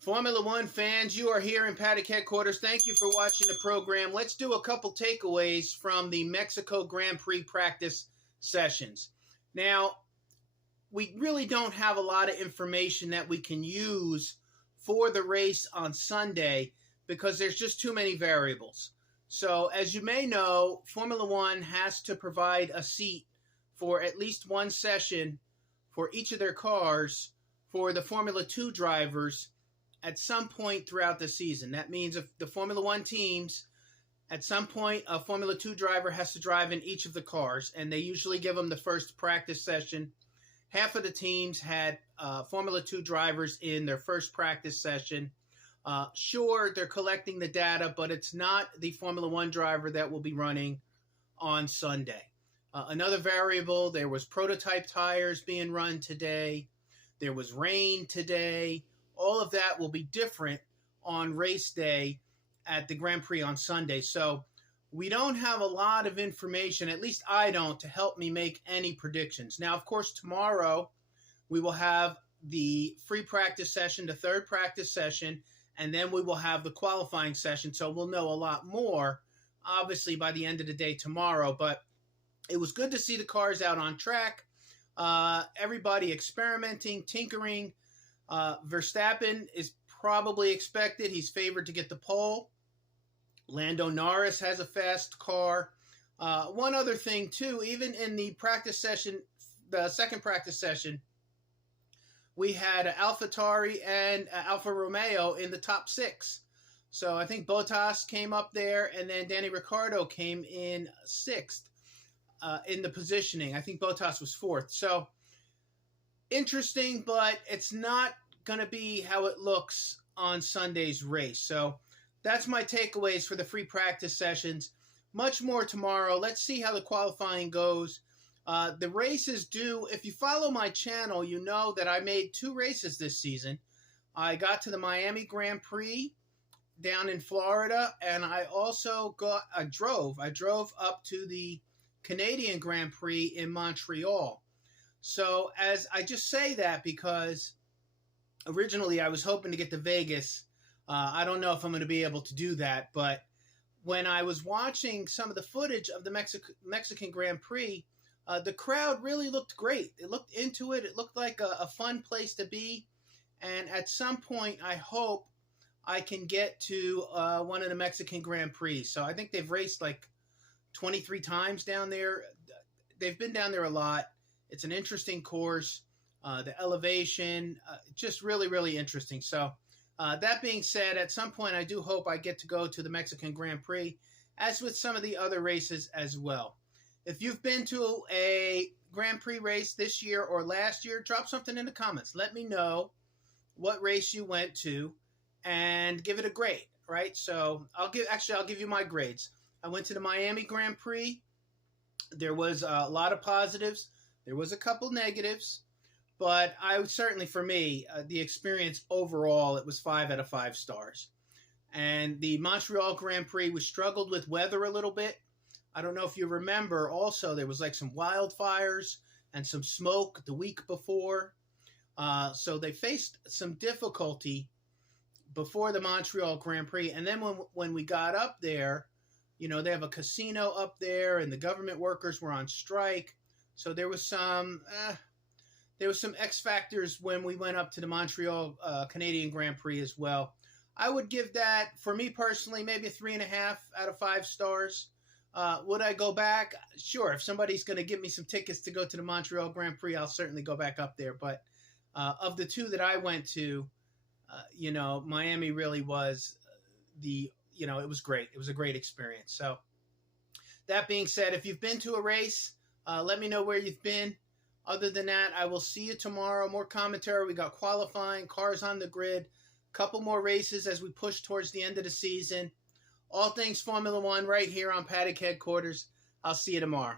Formula One fans, you are here in paddock headquarters. Thank you for watching the program. Let's do a couple takeaways from the Mexico Grand Prix practice sessions. Now, we really don't have a lot of information that we can use for the race on Sunday because there's just too many variables. So, as you may know, Formula One has to provide a seat for at least one session for each of their cars for the Formula 2 drivers at some point throughout the season. That means if the Formula One teams, at some point, a Formula 2 driver has to drive in each of the cars, and they usually give them the first practice session. Half of the teams had Formula 2 drivers in their first practice session. Sure, they're collecting the data, but it's not the Formula 1 driver that will be running on Sunday. Another variable, there was prototype tires being run today. There was rain today. All of that will be different on race day at the Grand Prix on Sunday. So we don't have a lot of information, at least I don't, to help me make any predictions. Now, of course, tomorrow we will have the free practice session, the third practice session, and then we will have the qualifying session. So we'll know a lot more, obviously, by the end of the day tomorrow. But it was good to see the cars out on track, everybody experimenting, tinkering. Verstappen is probably expected. He's favored to get the pole. Lando Norris has a fast car. One other thing, too, even in the practice session, the second practice session, we had AlphaTauri and Alfa Romeo in the top 6. So I think Bottas came up there, and then Danny Ricciardo came in 6th in the positioning. I think Bottas was 4th. So interesting, but it's not going to be how it looks on Sunday's race. So that's my takeaways for the free practice sessions. Much more tomorrow. Let's see how the qualifying goes. The races do, if you follow my channel, you know that I made 2 races this season. I got to the Miami Grand Prix down in Florida, and I also drove up to the Canadian Grand Prix in Montreal. So as I just say that because originally I was hoping to get to Vegas. I don't know if I'm going to be able to do that, but when I was watching some of the footage of the Mexican Grand Prix, the crowd really looked great. It looked into it. It looked like a fun place to be. And at some point, I hope I can get to one of the Mexican Grand Prix. So I think they've raced like 23 times down there. They've been down there a lot. It's an interesting course. The elevation, just really, really interesting. So that being said, at some point, I do hope I get to go to the Mexican Grand Prix, as with some of the other races as well. If you've been to a Grand Prix race this year or last year, drop something in the comments. Let me know what race you went to and give it a grade, right? So I'll give you my grades. I went to the Miami Grand Prix. There was a lot of positives. There was a couple negatives. But for me, the experience overall, it was 5 out of 5 stars. And the Montreal Grand Prix, we struggled with weather a little bit. I don't know if you remember, also, there was like some wildfires and some smoke the week before. So they faced some difficulty before the Montreal Grand Prix. And then when we got up there, you know, they have a casino up there and the government workers were on strike. So there was some X factors when we went up to the Montreal Canadian Grand Prix as well. I would give that, for me personally, maybe a 3.5 out of 5 stars. Would I go back? Sure. If somebody's going to give me some tickets to go to the Montreal Grand Prix, I'll certainly go back up there. But of the 2 that I went to, Miami really was it was great. It was a great experience. So that being said, if you've been to a race, let me know where you've been. Other than that, I will see you tomorrow. More commentary. We got qualifying, cars on the grid, a couple more races as we push towards the end of the season. All things Formula One right here on paddock headquarters. I'll see you tomorrow.